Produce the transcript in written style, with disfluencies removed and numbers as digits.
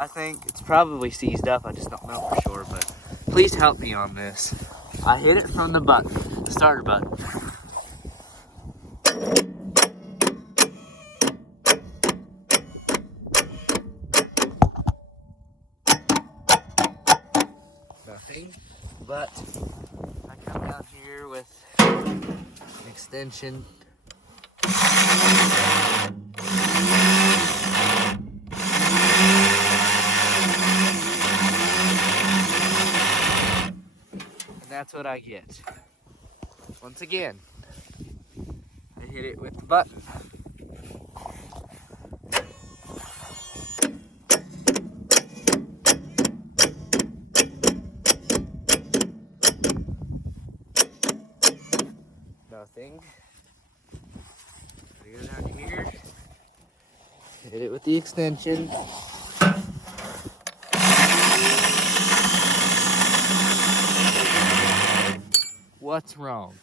I think it's probably seized up. I just don't know for sure, but please help me on this. I hit it from the button, the starter button. Nothing, but I come down here with an extension. And that's what I get. Once again, I hit it with the button. Nothing. I go down here, hit it with the extension. What's wrong?